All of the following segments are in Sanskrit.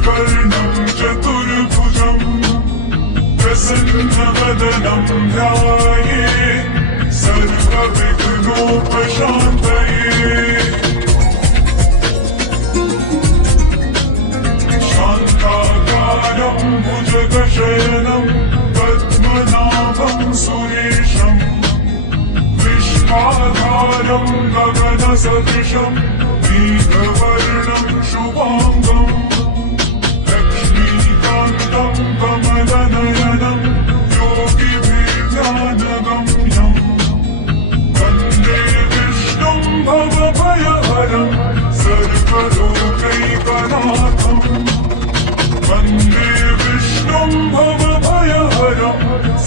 शशिवर्णं चतुर्भुजं प्रसन्नवदनं ध्याये सर्वविघ्नोपशान्तये। शान्ताकारं भुजगशयनं पद्मनाभं सुरेशं विश्वाधारं गगनसदृशं मेघवर्णं शुभाङ्गं लक्ष्मीकान्तं कमलनयनं योगिभिर्ध्यानगम्यं वन्दे विष्णुं भवभयहरं सर्वलोकैकनाथं वन्दे विष्णुं भवभयहरं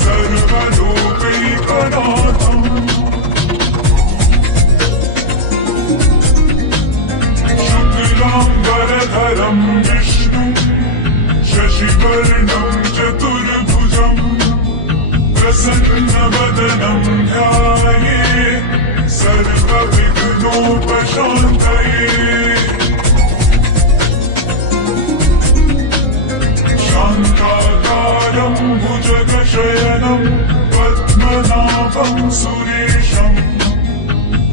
सर्वलोकैकनाथम्। शुक्लाम्बरधरं विष्णुं शशिवर्णं चतुर्भुजं प्रसन्नवदनं ध्याये सर्वविघ्नोपशान्तये। शान्ताकारं भुजगशयनं पद्मनाभं सुरेशं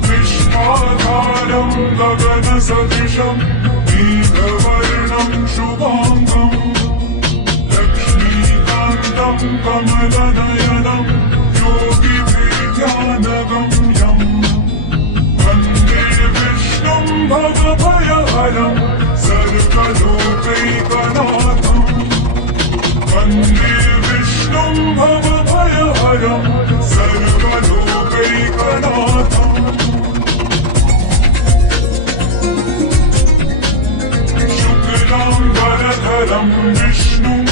विश्वाधारं गगनसदृशं मेघवर्णं शुभाङ्गं लक्ष्मीकान्तं कमलनयनं योगिभिर्ध्यानगम्यं वन्दे विष्णुं भवभयहरं सर्वलोकैकनाथं वन्दे विष्णुं भवभयहरं सर्वलोकैकनाथम्। शुक्लाम्बरधरं विष्णुं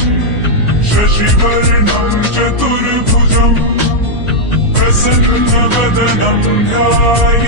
शशिवर्णं चतुर्भुजं प्रसन्नवदनं ध्याये